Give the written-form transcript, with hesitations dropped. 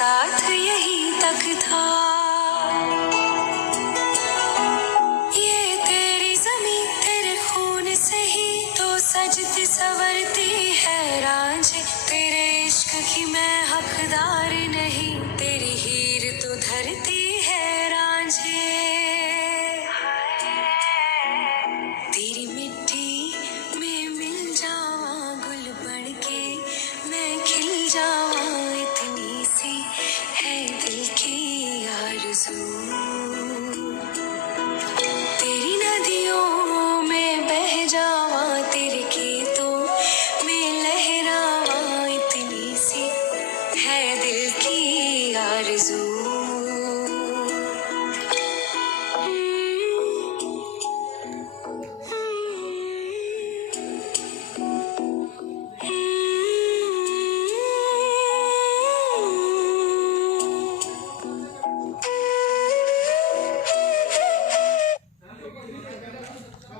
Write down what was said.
साथ यहीं तक था। ये तेरी ज़मीं तेरे खून से ही तो सजती संवरती है रांझे। तेरे इश्क की मैं हकदार नहीं, तेरी हीर तो धरती है रांझे। तेरी मिट्टी में मिल जावां गुल बन के, मैं खिल जावां, इतनी सी है दिल की आरज़ू।